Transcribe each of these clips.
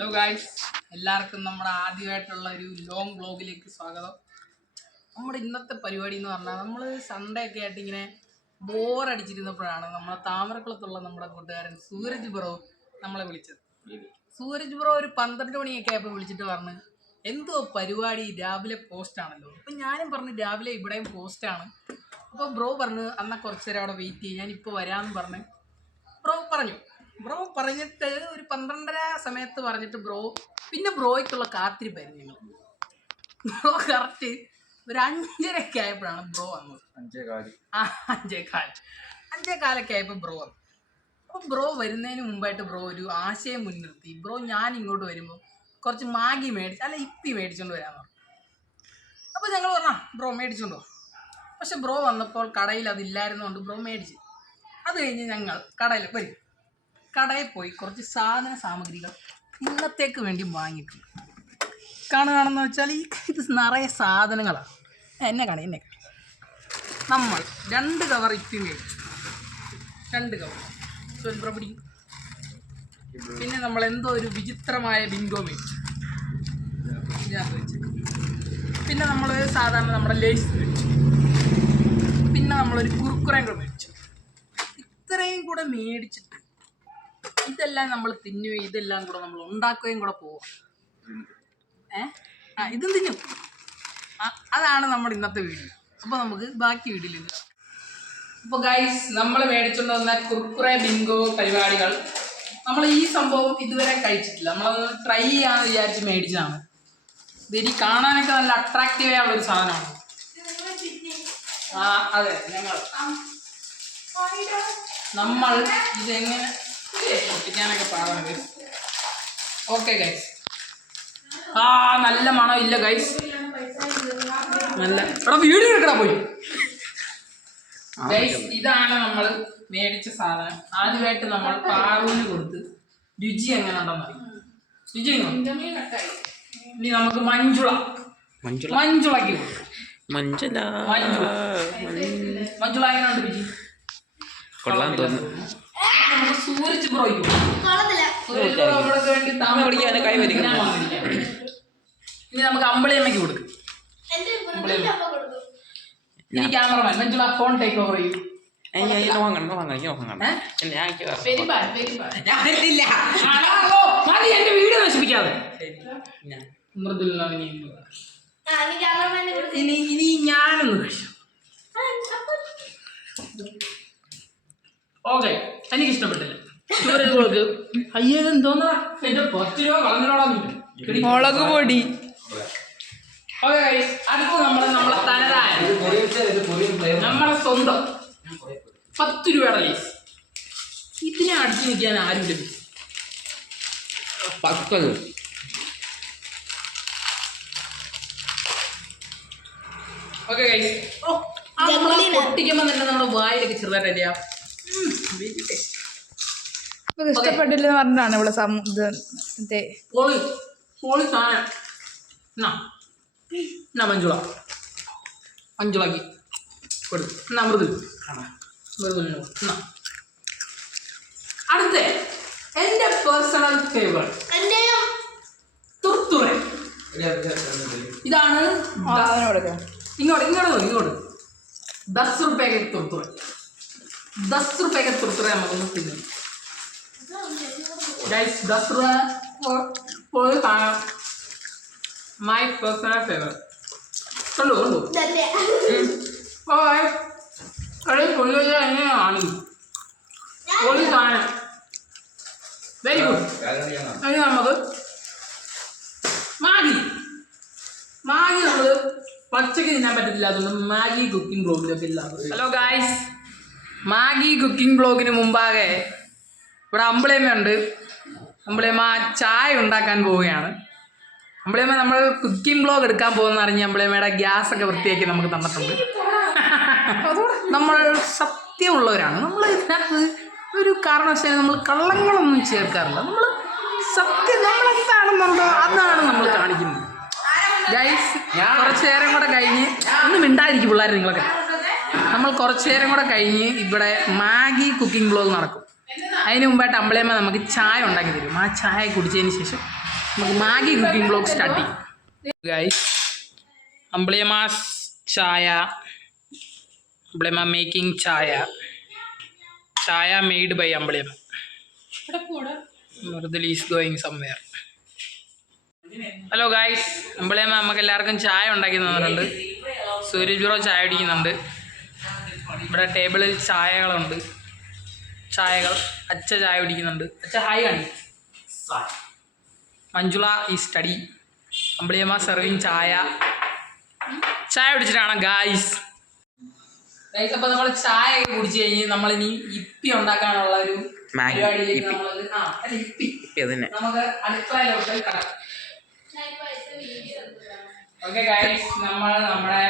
Hello guys, എല്ലാവർക്കും നമ്മുടെ ആദ്യമായിട്ടുള്ള ഒരു ലോങ് വ്ലോഗിലേക്ക് സ്വാഗതം. നമ്മുടെ ഇന്നത്തെ പരിപാടി എന്ന് പറഞ്ഞാൽ നമ്മൾ സൺഡേ ഒക്കെ ആയിട്ട് ഇങ്ങനെ ബോറടിച്ചിരുന്നപ്പോഴാണ് നമ്മളെ താമരക്കുളത്തുള്ള നമ്മുടെ കൂട്ടുകാരൻ സൂരജ് ബ്രോ നമ്മളെ വിളിച്ചത്. സൂരജ് ബ്രോ ഒരു 12 മണിയൊക്കെ ആയപ്പോൾ വിളിച്ചിട്ട് പറഞ്ഞു, എന്തോ പരിപാടി രാവിലെ പോസ്റ്റാണല്ലോ. അപ്പം ഞാനും പറഞ്ഞു രാവിലെ ഇവിടെയും പോസ്റ്റാണ്. അപ്പോൾ ബ്രോ പറഞ്ഞു എന്നാൽ കുറച്ച് നേരം അവിടെ വെയിറ്റ് ചെയ്യും, ഞാനിപ്പോൾ വരാമെന്ന് പറഞ്ഞു. ബ്രോ പറഞ്ഞിട്ട് ഒരു 12:30 സമയത്ത് പറഞ്ഞിട്ട് പിന്നെ ബ്രോയ്ക്കുള്ള കാത്തിരിപ്പായിരുന്നു ഞങ്ങൾ. ബ്രോ കറക്റ്റ് ഒരു 5:30 ആയപ്പോഴാണ് ബ്രോ വന്നത്. 5:15 ആയപ്പോൾ ബ്രോ വന്നു. അപ്പോൾ ബ്രോ വരുന്നതിന് മുമ്പായിട്ട് ബ്രോ ഒരു ആശയം മുൻനിർത്തി. ബ്രോ ഞാൻ ഇങ്ങോട്ട് വരുമ്പോൾ കുറച്ച് മാഗി ഇപ്പി മേടിച്ചുകൊണ്ട് വരാമെന്ന് പറഞ്ഞു. അപ്പോൾ ഞങ്ങൾ പറഞ്ഞാൽ ബ്രോ മേടിച്ചുകൊണ്ടോ. പക്ഷെ ബ്രോ വന്നപ്പോൾ കടയിൽ അതില്ലായിരുന്നുകൊണ്ട് ബ്രോ മേടിച്ചു. അത് കഴിഞ്ഞ് ഞങ്ങൾ കടയിൽ പോയി കുറച്ച് സാമഗ്രികൾ ഇന്നത്തേക്ക് വേണ്ടി വാങ്ങിയിട്ടുണ്ട്. കാണുകയാണെന്ന് വെച്ചാൽ ഇത് നിറയെ സാധനങ്ങളാണ്. എന്നെ കാണി നമ്മൾ 2 കവർ ഇപ്പി മേടിച്ചു. 2 കവർ ചൊൽപ്രപടി. പിന്നെ നമ്മൾ എന്തോ ഒരു വിചിത്രമായ ബിങ്കോ മേടിച്ചു. പിന്നെ നമ്മൾ സാധാരണ നമ്മുടെ ലേസ് മേടിച്ചു. പിന്നെ നമ്മളൊരു കുർക്കുറയും കൂടെ മേടിച്ചു. ഇത്രയും കൂടെ മേടിച്ചിട്ട് ഇതെല്ലാം നമ്മൾ തിന്നുകയും ഇതെല്ലാം കൂടെ നമ്മൾ ഉണ്ടാക്കുകയും കൂടെ പോവാം. ഇതും തിന്നും. അതാണ് നമ്മുടെ ഇന്നത്തെ വീഡിയോ. അപ്പോൾ നമുക്ക് ബാക്കി വീഡിയോയിൽ കാണാം. അപ്പോൾ ഗൈസ്, നമ്മൾ മേടിച്ചുകൊണ്ട് വന്ന കുർക്കുറെ ബിങ്കോ പരിപാടികൾ, നമ്മൾ ഈ സംഭവം ഇതുവരെ കഴിച്ചിട്ടില്ല. നമ്മളത് ട്രൈ ചെയ്യാമെന്ന് വിചാരിച്ച് മേടിച്ചതാണ്. ഇതിനി കാണാനൊക്കെ നല്ല അട്രാക്റ്റീവ് ആയുള്ളൊരു സാധനമാണ്. അതെ, നമ്മൾ ഇതെങ്ങനെ പൊട്ടിക്കാനൊക്കെ പാടാണ്. ഓക്കെ ഗൈസ്, നല്ല മണം ഇല്ല ഗൈസ്. നല്ല വീഡിയോ എടുക്കടാ പോയി. ഗൈസ്, ഇതാണ് നമ്മൾ മേടിച്ച സാധനം. ആദ്യമായിട്ട് നമ്മൾ പാറൂന് കൊടുത്ത് രുചി എങ്ങനെ ഉണ്ടെന്ന് അറിയാം. രുചി ഇനി നമുക്ക് മഞ്ജുളക്ക് കൊടുക്കും. മഞ്ജുള എങ്ങനെയുണ്ട് രുചി? കൊള്ളാൻ തോന്നുന്നു. സൂരജ് ബ്രോയ്ക്ക് ഇനി നമുക്ക് അമ്പിളിയമ്മയ്ക്ക് കൊടുക്കും. ഇനി cameraman Manjula phone take over ചെയ്യും. എന്റെ വീഡിയോ നശിപ്പിക്കാതെ. ഇനി ഞാനൊന്ന് കഴിച്ചു. ഓക്കെ, എനിക്ക് ഇഷ്ടപ്പെട്ടില്ല. സൂരജ് അയ്യെന്തോന്നാ എന്റെ 10 രൂപ കളഞ്ഞോളാം. മുളക് പൊടി. ഓക്കെ, അടുത്ത് നമ്മളെ തനതായ നമ്മളെ സ്വന്തം 10 രൂപയുടെ ലേസ്. ഇതിനെ അടിച്ചു നിൽക്കാൻ ആരും ലഭിക്കും. 10. ഓക്കെ ഗൈസ്, പൊട്ടിക്കുമ്പോൾ തന്നെ നമ്മുടെ വായിലൊക്കെ ചെറുതായിട്ട് ഇഷ്ടപ്പെട്ടില്ലെന്ന് പറഞ്ഞിട്ടാണ് ഇവിടെ മഞ്ജുളക്ക് കൊടുക്കും. മൃദുലിന് അടുത്ത എന്റെ പേഴ്സണൽ ഫേവറേറ്റ് തുർത്തുറ. ഇതാണ് ഇങ്ങോട്ട് 10 രൂപയ്ക്ക് തുർത്തുറ. 10 രൂപയ്ക്ക് തുർത്തുറ നമുക്കൊന്ന് തിന്നു. 10 രൂപ കാണാം. My personal favourite. കണ്ടു എങ്ങനെയാണ് പൊളി സാധനം. Very good. അതിന് നമുക്ക് മാഗി നമ്മൾ പച്ചക്ക് തിന്നാൻ പറ്റത്തില്ല. അതുകൊണ്ട് മാഗി കുക്കിംഗ് ബ്ലോഗിലൊക്കെ ഇല്ല. ഹലോ ഗായ്സ്, മാഗി കുക്കിംഗ് ബ്ലോഗിന് മുമ്പാകെ ഇവിടെ അമ്പിളിയമ്മയുണ്ട്. അമ്പിളിയമ്മ ചായ ഉണ്ടാക്കാൻ പോവുകയാണ്. അമ്പിളിയമ്മ നമ്മൾ കുക്കിംഗ് ബ്ലോഗ് എടുക്കാൻ പോകുന്ന അറിഞ്ഞ് അമ്പിളിയമ്മയുടെ ഗ്യാസൊക്കെ വൃത്തിയാക്കി നമുക്ക് തന്നിട്ടുണ്ട്. നമ്മൾ സത്യമുള്ളവരാണ്. നമ്മൾ ഇതിനകത്ത് ഒരു കാരണവശാലും നമ്മൾ കള്ളങ്ങളൊന്നും ചേർക്കാറില്ല. നമ്മൾ സത്യം നമ്മളെന്താണെന്നുണ്ടോ അതാണ് നമ്മൾ കാണിക്കുന്നത്. ഗൈസ്, കുറച്ച് നേരം കൂടെ കഴിഞ്ഞ് ഒന്നും മിണ്ടായിരിക്കും പിള്ളേർ നിങ്ങളൊക്കെ. നമ്മൾ കുറച്ച് നേരം കൂടെ കഴിഞ്ഞ് ഇവിടെ മാഗി കുക്കിംഗ് ബ്ലോഗ് നടക്കും. അതിന് മുമ്പായിട്ട് അമ്പിളിയമ്മ നമുക്ക് ചായ ഉണ്ടാക്കി തരും. ആ ചായ കുടിച്ചതിന് ശേഷം നമുക്ക് മാഗി കുക്കിംഗ് ബ്ലോഗ് സ്റ്റാർട്ട് ചെയ്യും ഗൈസ്. അമ്പിളിയമാസ് ചായ, Ambiliyamma making chaya, chaya made by Ambiliyamma. Mridul is going somewhere. Hello guys, Ambiliyamma നമുക്ക് എല്ലാവർക്കും ചായ ഉണ്ടാക്കി തന്നിട്ടുണ്ട്. സൂരജ് ബ്രോ ചായ കുടിക്കുന്നുണ്ട്. ഇവിടെ ടേബിളിൽ ചായകളുണ്ട്. അച്ഛ ചായ കുടിക്കുന്നുണ്ട്. അച്ഛ ഹായ് കാണി. മഞ്ജുള ഈ സ്റ്റഡി. അമ്പിളിയമ്മ സെർവിങ് ചായ കുടിച്ചിട്ടാണ് ഗായ്സ്. അപ്പോൾ നമ്മൾ ചായ ഒക്കെ കുടിച്ച് കഴിഞ്ഞ് നമ്മളിനി ഇപ്പി ഉണ്ടാക്കാനുള്ള ഒരു പരിപാടിയിലേക്ക് നമുക്ക് അടുക്കളയിലോട്ട് കടക്കാം. ഓക്കെ ഗൈസ്, നമ്മൾ നമ്മുടെ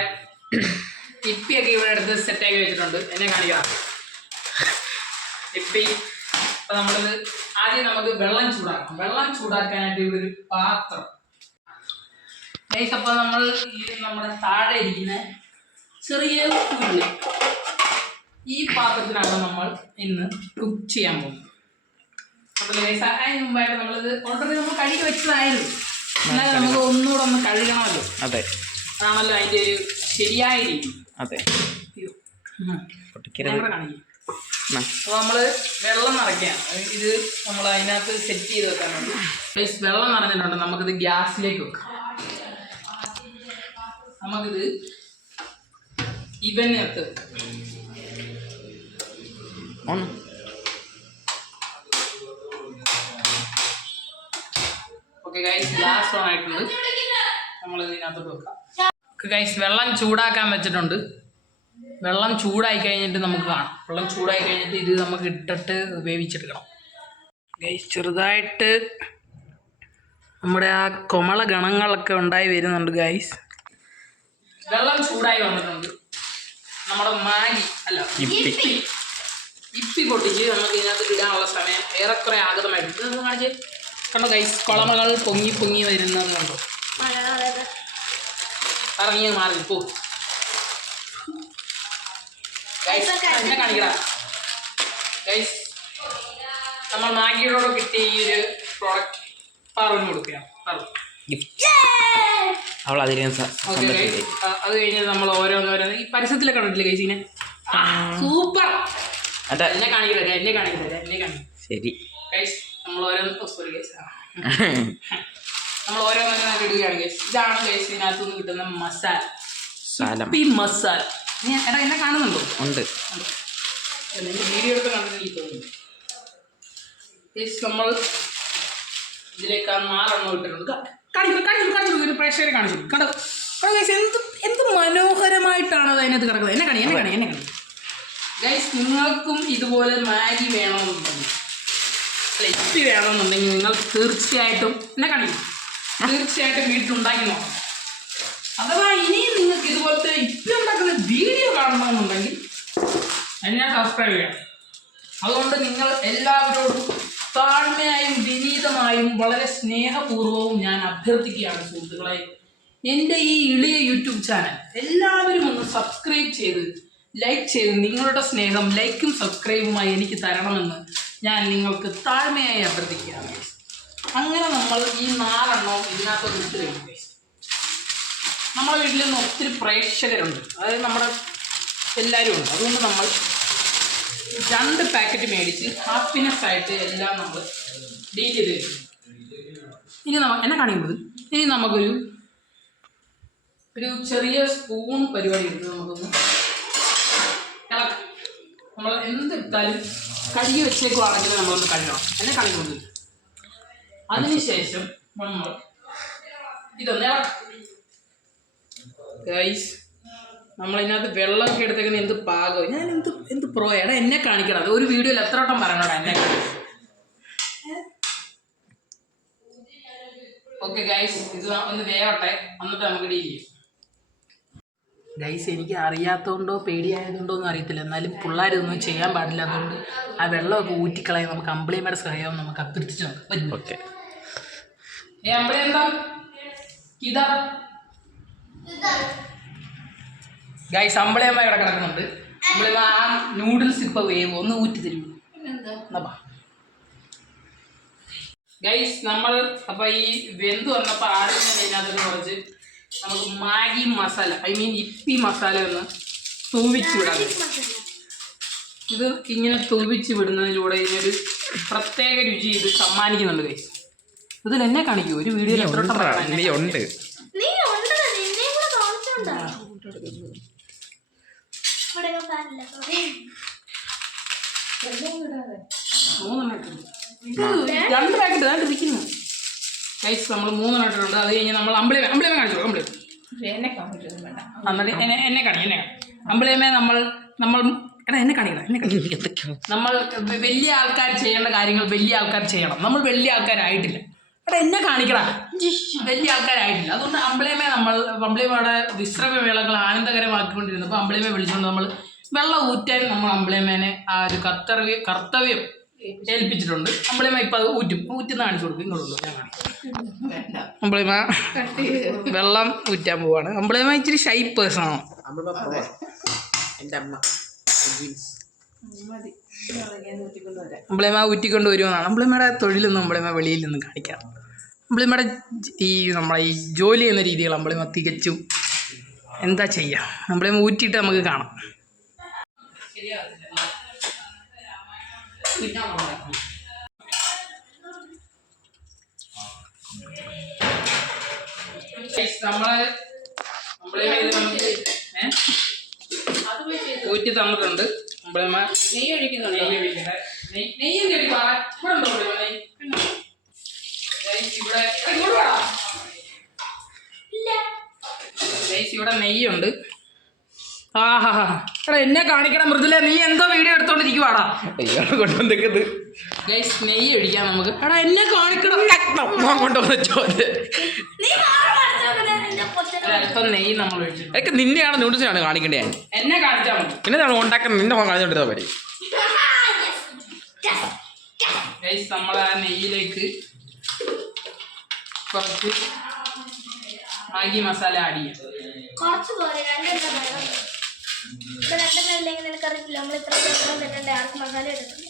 ഇപ്പിയൊക്കെ ഇവിടെ എടുത്ത് സെറ്റാക്കി വെച്ചിട്ടുണ്ട്. എന്നെ കാണിക്കാം ഇപ്പി. അപ്പം നമ്മളിത് ആദ്യം നമുക്ക് വെള്ളം ചൂടാക്കാനായിട്ട് ഇവിടെ ഒരു പാത്രം ഗൈസ്. അപ്പം നമ്മൾ നമ്മുടെ താഴെ ഇരിക്കുന്ന ചെറിയ ഉരുളി ഈ പാത്രത്തിലാണ് നമ്മൾ ഇന്ന് കുക്ക് ചെയ്യാൻ പോകുന്നത്. അപ്പോൾ ഗൈസ്, അതിന് മുമ്പായിട്ട് നമ്മളിത് ഓൾറെഡി നമ്മൾ കഴുകി വെച്ചതായിരുന്നു. എന്നാലും നമുക്ക് ഒന്നുകൂടെ ഒന്ന് കഴുകണമല്ലോ. അതെ, അതാണല്ലോ അതിൻ്റെ ഒരു ശരിയായ രീതി. അതെ. അപ്പോൾ നമ്മൾ വെള്ളം നിറയ്ക്കുകയാണ്. ഇത് നമ്മൾ അതിനകത്ത് സെറ്റ് ചെയ്ത് വെക്കാനുണ്ട്. വെള്ളം നിറഞ്ഞിട്ടുണ്ട്. നമുക്കിത് ഗ്യാസിലേക്ക് വെക്കാം. നമുക്കിത് ഇവനകത്ത് ഓക്കെ ഗൈസ്, ഗ്യാസ് ഓൺ ആയിട്ടുണ്ട്. നമ്മൾ ഇതിനകത്തോട്ട് വെക്കാം. ഗൈസ്, വെള്ളം ചൂടാക്കാൻ വെച്ചിട്ടുണ്ട്. വെള്ളം ചൂടായി കഴിഞ്ഞിട്ട് നമുക്ക് കാണാം. വെള്ളം ചൂടായി കഴിഞ്ഞിട്ട് ഇത് നമുക്ക് ഇട്ടിട്ട് വേവിച്ചെടുക്കണം. ഗൈസ്, ചെറുതായിട്ട് നമ്മുടെ ആ കൊമള ഗണങ്ങളൊക്കെ ഉണ്ടായി വരുന്നുണ്ട്. ഗൈസ്, വെള്ളം ചൂടായി വന്നിട്ടുണ്ട്. നമ്മുടെ മാഗി അല്ല ഇപ്പി പൊട്ടിച്ച് നമുക്ക് ഇതിനകത്ത് ഇടാനുള്ള സമയം ഏറെക്കുറെ ആഗതമായിട്ട് കാണിച്ച് കണ്ടോ ഗൈസ്. കുളമകൾ പൊങ്ങി വരുന്നത് കണ്ടോ. ഇറങ്ങിയ മാറി പോ ഗൈസ്. എന്നെ കാണിക്കടാ ഗൈസ്. നമ്മൾ മാഗിയോട് കിട്ടിയ ഈ ഒരു പ്രോഡക്റ്റ് പാറുവിന് കൊടുക്കുകയാണ്. ഓക്കെ ഗൈസ്, അത് കഴിഞ്ഞിട്ട് നമ്മൾ ഓരോന്നോരോന്ന് ഈ പരസ്യത്തിലൊക്കെ കണ്ടിട്ടില്ലേ ഗൈസ് ഇങ്ങനെ സൂപ്പർ. എന്നെ കാണിക്കില്ല. ശരി ഗൈസ്, നമ്മൾ ഓരോന്ന് സോറി ഗൈസ്, നമ്മൾ ഓരോന്നോരോന്നൊക്കെ ഇടുകയാണ് ഗൈസ്. ഇതാണ് ഗൈസ് ഇതിനകത്തുനിന്ന് കിട്ടുന്ന മസാല. എടാ എന്നെ കാണുന്നുണ്ടോ? ഉണ്ട്. വീഡിയോ എടുത്ത് കണ്ടിട്ട് തോന്നുന്നു. നമ്മൾ ഇതിലേക്ക് 4 എണ്ണം ഇട്ടിട്ടുണ്ട്. കാണിച്ചു പ്രേക്ഷകരെ കാണിച്ചു കണ്ടോ. ഗൈസ്, എന്ത് മനോഹരമായിട്ടാണ് അത് അതിനകത്ത് കിടക്കുന്നത്. എന്നെ കാണി ഗൈസ്. നിങ്ങൾക്കും ഇതുപോലെ മാഗി വേണമെന്നുണ്ടെങ്കിൽ ഇപ്പി വേണമെന്നുണ്ടെങ്കിൽ നിങ്ങൾ തീർച്ചയായിട്ടും വീട്ടിലുണ്ടാക്കി നോക്കണം. അഥവാ ഇനിയും നിങ്ങൾക്ക് ഇതുപോലത്തെ ഇപ്പി ഉണ്ടാക്കുന്ന വീഡിയോ കാണണമെന്നുണ്ടെങ്കിൽ അതിനെ സബ്സ്ക്രൈബ് ചെയ്യണം. അതുകൊണ്ട് നിങ്ങൾ എല്ലാവരോടും താഴ്മയായും വിനീതമായും വളരെ സ്നേഹപൂർവ്വവും ഞാൻ അഭ്യർത്ഥിക്കുകയാണ് സുഹൃത്തുക്കളെ, എൻ്റെ ഈ എളിയ യൂട്യൂബ് ചാനൽ എല്ലാവരും ഒന്ന് സബ്സ്ക്രൈബ് ചെയ്ത് ലൈക്ക് ചെയ്ത് നിങ്ങളുടെ സ്നേഹം ലൈക്കും സബ്സ്ക്രൈബുമായി എനിക്ക് തരണമെന്ന് ഞാൻ നിങ്ങൾക്ക് താഴ്മയായി അഭ്യർത്ഥിക്കുകയാണ്. അങ്ങനെ നമ്മൾ ഈ 4 എണ്ണവും ഇതിനകത്ത് ഇട്ട് കഴിയും. നമ്മുടെ വീട്ടിൽ നിന്ന് ഒത്തിരി പ്രേക്ഷകരുണ്ട്, അതായത് നമ്മുടെ എല്ലാവരും ഉണ്ട്. അതുകൊണ്ട് നമ്മൾ 2 പാക്കറ്റ് മേടിച്ച് ഹാപ്പിനെസ് ആയിട്ട് എല്ലാം നമ്മൾ ഡീൽ ചെയ്ത് വെക്കും. ഇനി എന്നെ കാണിക്കുന്നത് ഇനി നമുക്കൊരു ചെറിയ സ്പൂൺ പരിപാടി എടുത്ത് നമുക്കൊന്ന് ഇളക്കാം. നമ്മൾ എന്തിട്ടാലും കഴുകി വെച്ചേക്കുവാണെങ്കിൽ നമ്മളൊന്ന് കഴുകണം. എന്നെ കാണിക്കുന്നത് അതിനുശേഷം നമ്മൾ ഇതൊന്ന് ഇളക്കാം. ഗൈസ്, നമ്മളിതിനകത്ത് വെള്ളമൊക്കെ എടുത്തേക്കുന്ന എന്ത് പാകം. ഞാൻ എന്ത് പ്രോയാണ്. എന്നെ കാണിക്കണം. അത് ഒരു വീഡിയോയിൽ എത്ര വട്ടം പറയണോടാ എന്നെ കാണിക്കണം. ഓക്കെ ഗൈസ്, ഇത് ഒന്ന് വേവട്ടെ, എന്നിട്ട് നമുക്ക് ഡീൽ ചെയ്യാം. ഗൈസ്, എനിക്ക് അറിയാത്തതുകൊണ്ടോ പേടിയായതുകൊണ്ടോ ഒന്നും അറിയത്തില്ല. എന്നാലും പിള്ളേരൊന്നും ചെയ്യാൻ പാടില്ലാത്തതുകൊണ്ട് ആ വെള്ളമൊക്കെ ഊറ്റിക്കളയാൻ നമുക്ക് അമ്പിളിയമ്മയുടെ സഹായം നമുക്ക് അഭ്യർത്ഥിച്ച് നോക്കാം. ഓക്കെ. അമ്പിളി എന്താ ഇതാ ഗൈസ്, അമ്പിളിയമ്മ ഇവിടെ കിടക്കുന്നുണ്ട്. അമ്പിളിയമ്മ ആ നൂഡിൽസ് ഇപ്പോൾ വേവ് ഒന്ന് ഊറ്റി തരുമോ? ഗൈസ് നമ്മൾ അപ്പൊ ഈ വെന്ത് വന്നപ്പോൾ ആദ്യം അതിനകത്ത് കുറച്ച് നമുക്ക് മാഗി മസാല ഇപ്പി മസാല ഒന്ന് തൂവിച്ച് വിടാം. ഇത് ഇങ്ങനെ തൂവിച്ച് വിടുന്നതിലൂടെ ഇതിനൊരു പ്രത്യേക രുചി ഇത് സമ്മാനിക്കുന്നുണ്ട് ഗൈസ്. ഇതിൽ എന്നെ കാണിക്കൂ ഒരു വീഡിയോയിൽ എത്ര ഉണ്ട് രണ്ട് പാക്കറ്റ് ഇതാണ്ട് ഇരിക്കുന്നു ഗൈസ്. നമ്മൾ 3 ഇട്ടിട്ടുണ്ട്. അത് കഴിഞ്ഞ് നമ്മൾ അമ്പിളിമേ കാണിച്ചു. എന്നെ കാണിക്കും അമ്പിളിമേ നമ്മൾ എന്നെ കാണിക്കണം. നമ്മൾ വലിയ ആൾക്കാർ ചെയ്യേണ്ട കാര്യങ്ങൾ വലിയ ആൾക്കാർ ചെയ്യണം. നമ്മൾ വലിയ ആൾക്കാരായിട്ടില്ല. എന്നെ കാണിക്കടാ, വലിയ ആൾക്കാരായിട്ടില്ല. അതുകൊണ്ട് അമ്പിളിമയുടെ വിശ്രമവേളകൾ ആനന്ദകരമാക്കിക്കൊണ്ടിരുന്നപ്പോൾ അമ്പിളിമയെ വിളിച്ചുകൊണ്ട് നമ്മൾ വെള്ളം ഊറ്റാൻ നമ്മൾ അമ്പിളിമേനെ ആ ഒരു കർത്തവ്യം ഏൽപ്പിച്ചിട്ടുണ്ട്. അമ്പിളിമ ഇപ്പം അത് ഊറ്റുന്ന കാണിച്ചു കൊടുക്കും. ഇങ്ങോട്ടുള്ളൂ ഞാൻ കാണിക്കാം. അമ്പിളിമ വെള്ളം ഊറ്റാൻ പോവാണ്. അമ്പിളിമ ഇച്ചിരി ഷൈ പേഴ്സൺ ആണ്. അമ്പിളിമ ഊറ്റിക്കൊണ്ട് വരുമെന്നാണ്. അമ്പിളിമയുടെ തൊഴിലൊന്നും അമ്പിളിമ വെളിയിൽ നിന്ന് കാണിക്കാം. അമ്പിളിമയുടെ നമ്മളെ ഈ ജോലി എന്ന രീതികൾ അമ്പിളിമ തികച്ചും എന്താ ചെയ്യാം. അമ്പിളിമ ഊറ്റിയിട്ട് നമുക്ക് കാണാം. ഊറ്റി തന്നിട്ടുണ്ട്. അമ്പിളിമ നെയ്യ് ഒഴിക്കുന്നുണ്ട്. ഇവിടെ നെയ്യുണ്ട്. ആഹാ എടാ എന്നെ കാണിക്കണം മൃദുല, നീ എന്തോ വീഡിയോ എടുത്തോണ്ടിരിക്കുവാടാ. ഗൈസ് നെയ്യ് ഒഴിക്കാം നമുക്ക്. എടാ എന്നെ കാണിക്കണം. അല്പം നെയ്യ് നമ്മൾ ഒഴിച്ചു. നിന്നെയാണ് നൂഡിൽസാണ് കാണിക്കേണ്ടത്. ഞാൻ എന്നെ കാണിച്ചാൽ മതി. എന്നതാണ് ഉണ്ടാക്കുന്നത്. നിന്റെ ഫോൺ കാണിച്ചോണ്ടിരുന്നാ മതി. ഗൈസ് നമ്മൾ ആ നെയ്യിലേക്ക് കുറച്ച് മാഗി മസാല ആഡ് ചെയ്യാം.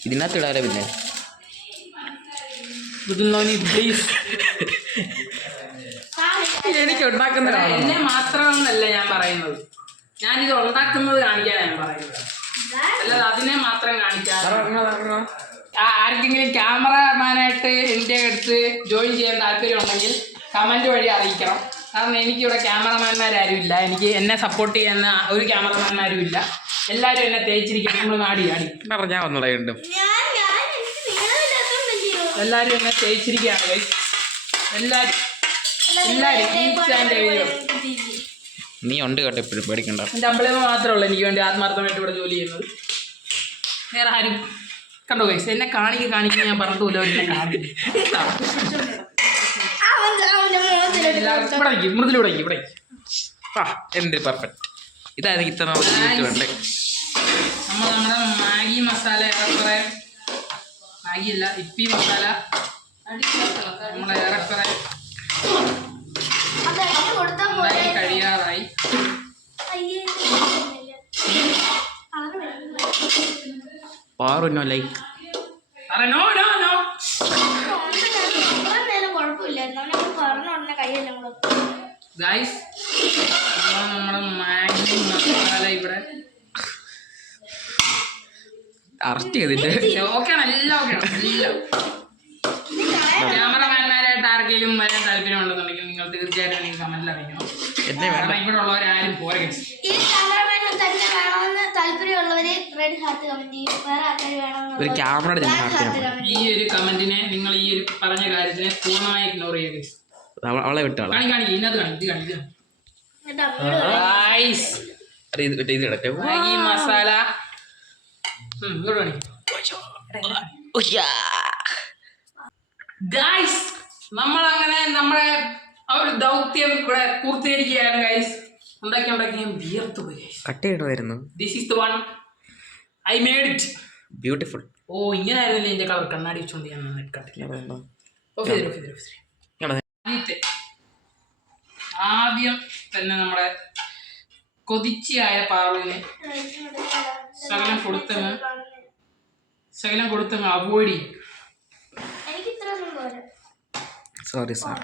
ഇതിനകത്ത് ഇടാലോ. പിന്നെ എനിക്ക് ഉണ്ടാക്കുന്ന എന്നെ മാത്രമെന്നല്ല ഞാൻ പറയുന്നത്. ഞാനിത് ഉണ്ടാക്കുന്നത് കാണിക്കാനാണ് ഞാൻ പറയുന്നത്. അല്ലാതെ അതിനെ മാത്രം കാണിക്കാൻ. ആർക്കെങ്കിലും ക്യാമറമാനായിട്ട് എൻ്റെ അടുത്ത് ജോയിൻ ചെയ്യാൻ താല്പര്യം ഉണ്ടെങ്കിൽ കമൻറ്റ് വഴി അറിയിക്കണം. കാരണം എനിക്കിവിടെ ക്യാമറമാന്മാരും ഇല്ല. എന്നെ സപ്പോർട്ട് ചെയ്യുന്ന ഒരു ക്യാമറമാന്മാരും ഇല്ല. എല്ലാവരും എന്നെ തേച്ചിരിക്കും. നമ്മൾ ആടി ഞാൻ വന്നതുണ്ട്. എല്ലാവരും എന്നെ തേച്ചിരിക്കുകയാണ് ഗൈസ്. എല്ലാവരും നീ ഉണ്ട് കേട്ടോ, എപ്പോഴും പേടിക്കണ്ട. എൻ്റെ അമ്പലമ മാത്രമേ ഉള്ളൂ എനിക്ക് വേണ്ടി ആത്മാർത്ഥമായിട്ട് ഇവിടെ ജോലി ചെയ്യുന്നത്. വേറെ ആരും കണ്ടോ ഗൈസ്. എന്നെ കാണിക്കും ഞാൻ പറഞ്ഞിട്ടില്ല. എന്നെ കാണിക്കും. മൃദുലൂടെ ഇവിടെ എന്ത് പെർഫെക്റ്റ്. ഇതായിരുന്നു ഇത്ര വേണ്ടേ. നമ്മൾ നമ്മുടെ മാഗി മസാല ഏറെക്കുറെ, മാഗി അല്ല ഇപ്പി മസാല നമ്മൾ ഏറെക്കുറെ കഴിയാറായി. പാറുന്നോ like no no no guys. നമ്മുടെ മാഗി മസാല ഇവിടെ അറസ്റ്റ് ചെയ്തിട്ട് ഓക്കെയാണ്. എല്ലാം ഓക്കെയാണ്. എല്ലാം ക്യാമറമാന്മാരായിട്ട് ആർക്കെങ്കിലും വരാൻ താല്പര്യം ഉണ്ടെന്നുണ്ടെങ്കിൽ നിങ്ങൾ തീർച്ചയായിട്ടും എനിക്ക് കമന്റിൽ അറിയിക്കണം. കാരണം ഇവിടെ ഉള്ളവരാരും പോരെ. ഒരു ക്യാമറ ഈ ഒരു കമന്റിനെ നിങ്ങൾ ഈ ഒരു പറഞ്ഞ കാര്യത്തിനെ പൂർണ്ണമായി ഇഗ്നോർ ചെയ്യുക. അവളെ വിട്ടാളെ കാണിക്കും. ഇതിനകത്ത് കാണിക്കും. Maggi masala guys. നമ്മളങ്ങനെ നമ്മുടെ ആ ഒരു ദൗത്യം ഇവിടെ പൂർത്തീകരിക്കുകയാണ് ഗൈസ്. ഉണ്ടാക്കി ഞാൻ വിയർത്തു പോയി. കട്ട് ചെയ്യണമായിരുന്നു. This is the one I made it beautiful. ഓ ഇങ്ങനെ ആയിരുന്നില്ല എൻ്റെ കളർ. കണ്ണാടി വെച്ചോണ്ട് ഞാൻ നന്നായിട്ട് കട്ടില്ല. ആദ്യം തന്നെ നമ്മുടെ കൊതിച്ചിയായ പാറുവിനെ ശകലം കൊടുത്തങ്ങ് അവോയ്ഡ് ചെയ്യും. Sorry sir.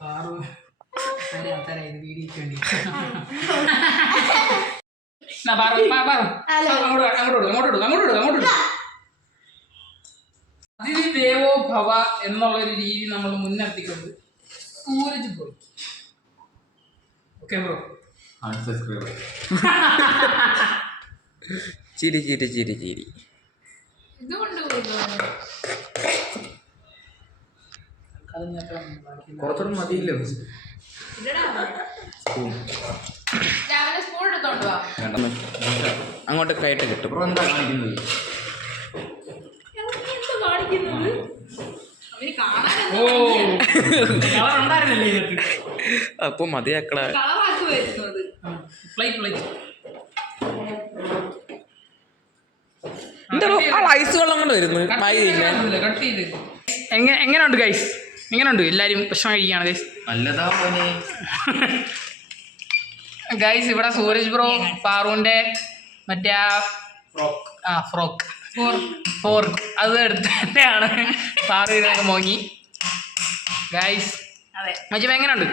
പാറു തരാം ഇത് വീഡിയോക്ക് വേണ്ടി. അങ്ങോട്ട് അതിഥി ദേവോ ഭവ എന്നുള്ളൊരു രീതി നമ്മൾ മുൻനിർത്തിക്കൊണ്ട് സൂരജ് പോയി. Okay bro. ചിരി ചിരി ചിരി ചിരി. കുറച്ചുകൂടെ മതിയില്ലോ അങ്ങോട്ട് കയറ്റ കിട്ടും. എന്താ കാണിക്കുന്നത്? ഓ കളർ ഉണ്ടായിരുന്നല്ലേ ഇതൊക്കെ. അപ്പൊ മതിയാക്കള. ഐസ് വെള്ളം കൊണ്ട് വരുന്നു. എങ്ങനെയുണ്ട് ഗൈസ്? എങ്ങനെയുണ്ട്? എല്ലാവരും ഭക്ഷണം കഴിക്കുകയാണ് ഗൈസ്. നല്ലതാ മോനെ. ഗൈസ് ഇവിടെ സൂരജ് ബ്രോ പാറുവിൻ്റെ മറ്റേ ഫോർക്ക് അത് എടുത്തിട്ടാണ് പാറു ഇതിനൊക്കെ മോങ്ങി. ഗൈസ് മജീബ് എങ്ങനെയുണ്ട്?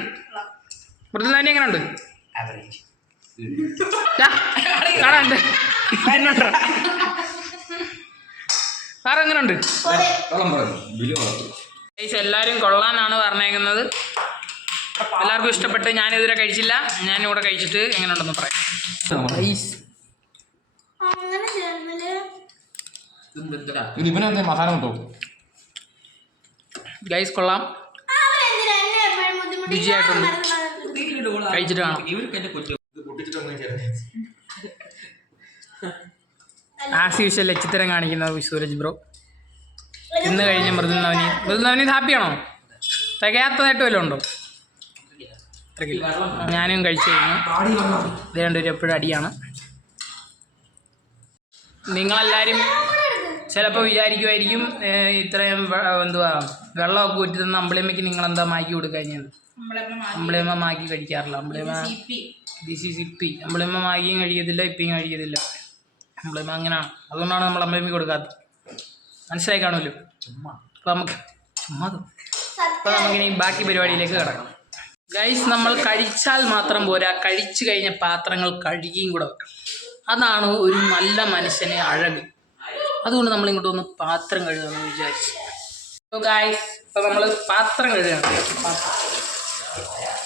മൃദുല എങ്ങനെയുണ്ട്? പാറ എങ്ങനെയുണ്ട്? ഗൈസ് എല്ലാവരും കൊള്ളാന്നാണ് പറഞ്ഞേക്കുന്നത്. എല്ലാവർക്കും ഇഷ്ടപ്പെട്ട്. ഞാനിതുവരെ കഴിച്ചില്ല. ഞാനിവിടെ കഴിച്ചിട്ട് എങ്ങനെയുണ്ടെന്ന് പറയാം. ഇവനെന്താ മസാല കിട്ടോ? ഗൈസ് കൊള്ളാം, രുചിയായിട്ടുണ്ട്. കഴിച്ചിട്ട് കാണാം. ആസ് യൂഷ്വൽ ലച്ചിത്തരം കാണിക്കുന്നത് സൂരജ് ബ്രോ. ഇന്ന് കഴിഞ്ഞ് മൃദുൽ നവനീത് ഹാപ്പിയാണോ? തികയാത്തതായിട്ട് വല്ലതും ഉണ്ടോ? ഞാനും കഴിച്ചു കഴിഞ്ഞു. ഇത് രണ്ടുപേരും എപ്പോഴും അടിയാണ്. നിങ്ങളെല്ലാവരും ചിലപ്പോൾ വിചാരിക്കുമായിരിക്കും ഇത്രയും വെള്ളമൊക്കെ ഊറ്റി തന്ന അമ്പിളിയമ്മയ്ക്ക് നിങ്ങളെന്താ മാക്കി കൊടുക്കഴിഞ്ഞത്. അമ്പിളിയമ്മ മാക്കി കഴിക്കാറില്ല. അമ്പിളിയമ്മ മാക്കിയും കഴിക്കത്തില്ല, ഇപ്പിയും കഴിക്കത്തില്ല. അമ്പിളിയമ്മ അങ്ങനെയാണ്. അതുകൊണ്ടാണ് നമ്മൾ അമ്പിളിയമ്മയ്ക്ക് കൊടുക്കാത്തത്. മനസ്സിലായി കാണുമല്ലോ. അപ്പോൾ നമുക്കിനി ബാക്കി പരിപാടിയിലേക്ക് കിടക്കാം. ഗൈസ് നമ്മൾ കഴിച്ചാൽ മാത്രം പോരാ, കഴിച്ചു കഴിഞ്ഞ പാത്രങ്ങൾ കഴുകിയും കൂടെ വെക്കണം. അതാണ് ഒരു നല്ല മനുഷ്യനെ അഴക്. അതുകൊണ്ട് നമ്മളിങ്ങോട്ട് ഒന്ന് പാത്രം കഴുകാമെന്ന് വിചാരിച്ചു. ഗൈസ് ഇപ്പോൾ നമ്മൾ പാത്രം കഴുകണം.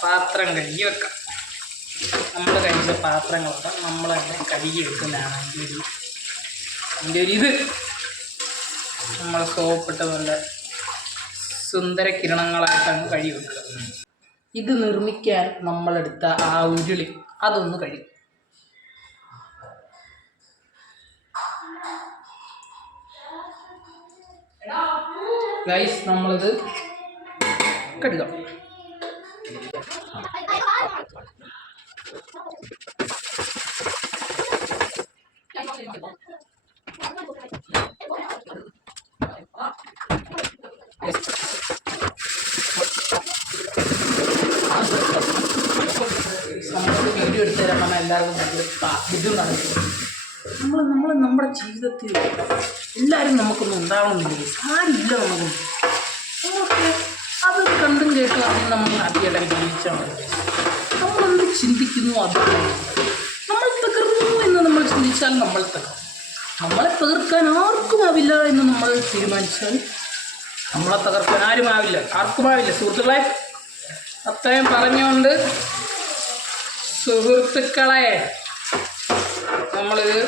പാത്രം കഴുകി വെക്കാം. നമ്മൾ കഴിച്ച പാത്രങ്ങളൊക്കെ നമ്മൾ തന്നെ കഴുകി വെക്കുന്നതാണ് അതിൻ്റെ ഒരു ഇത്. നമ്മൾ സോപ്പിട്ട് നല്ല സുന്ദര കിരണങ്ങളായിട്ടങ്ങ് കഴുകി വെക്കുക. ഇത് നിർമ്മിക്കാൻ നമ്മളെടുത്ത ആ ഉരുളി അതൊന്ന് കഴുകി. ഗൈസ് നമ്മളിത് കഴുകാം. നമ്മൾക്ക് വീഡിയോ എടുത്തു തരണം എല്ലാവർക്കും ഭയങ്കര ബുദ്ധിമുട്ടാണ്. നമ്മുടെ ജീവിതത്തിൽ എല്ലാവരും നമുക്കൊന്നും ഉണ്ടാവണമെന്നില്ല. ആരില്ല നമുക്കൊന്നും. അത് കണ്ടും കേട്ടും അതിന് നമ്മൾ ഹാപ്പിയായിട്ട് ജീവിച്ചാൽ മതി. നമ്മളെന്ത് ചിന്തിക്കുന്നു അത് നമ്മൾ തകർന്നു എന്ന് നമ്മൾ ചിന്തിച്ചാൽ നമ്മൾ തകർന്നു. നമ്മളെ തകർക്കാൻ ആർക്കും ആവില്ല എന്ന് നമ്മൾ തീരുമാനിച്ചാൽ നമ്മളെ തകർക്കാൻ ആർക്കുമാവില്ല. സുഹൃത്തുക്കളെ, അത്രയും പറഞ്ഞുകൊണ്ട് സുഹൃത്തുക്കളെ നമ്മളിത്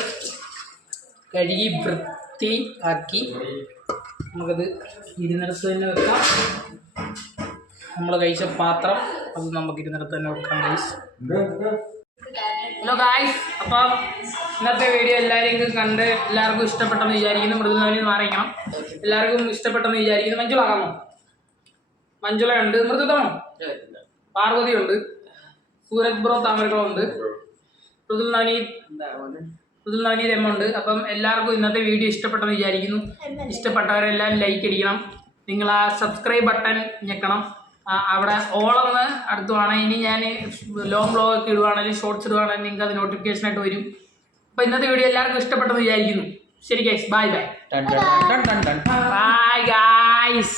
കഴുകി വൃത്തിയാക്കി നമുക്കത് ഇരുന്നിടത്ത് തന്നെ വെക്കാം. നമ്മൾ കഴിച്ച പാത്രം അത് നമുക്ക് ഇരുന്നിടത്ത് തന്നെ വെക്കാം. ഗൈസ് ഹലോ ഗായ്സ്, അപ്പം ഇന്നത്തെ വീഡിയോ എല്ലാവർക്കും ഇഷ്ടപ്പെട്ടെന്ന് വിചാരിക്കുന്നു. മൃദുലവനിൽ മാറിക്കണം. എല്ലാവർക്കും ഇഷ്ടപ്പെട്ടെന്ന് വിചാരിക്കുന്നു. മഞ്ജുളാകാമോ? മഞ്ജുളയുണ്ട്, മൃദുതമോ, പാർവതിയുണ്ട്, സൂരജ് ബ്രോ താമരകളുണ്ട്, മൃദുൽ നവനീത് എമ്മുണ്ട്. അപ്പം എല്ലാവർക്കും ഇന്നത്തെ വീഡിയോ ഇഷ്ടപ്പെട്ടെന്ന് വിചാരിക്കുന്നു. ഇഷ്ടപ്പെട്ടവരെല്ലാം ലൈക്ക് അടിക്കണം. നിങ്ങൾ ആ സബ്സ്ക്രൈബ് ബട്ടൺ ഞെക്കണം. അവിടെ ഓളെന്ന് അടുത്ത് വേണം. ഇനി ഞാൻ ലോങ് വ്ലോഗൊക്കെ ഇടുവാണെങ്കിലും ഷോർട്സ് ഇടുവാണെങ്കിലും നിങ്ങൾക്ക് അത് നോട്ടിഫിക്കേഷനായിട്ട് വരും. അപ്പോൾ ഇന്നത്തെ വീഡിയോ എല്ലാവർക്കും ഇഷ്ടപ്പെട്ടെന്ന് വിചാരിക്കുന്നു. ശരി ഗൈസ്, ബൈ ഗൈസ്.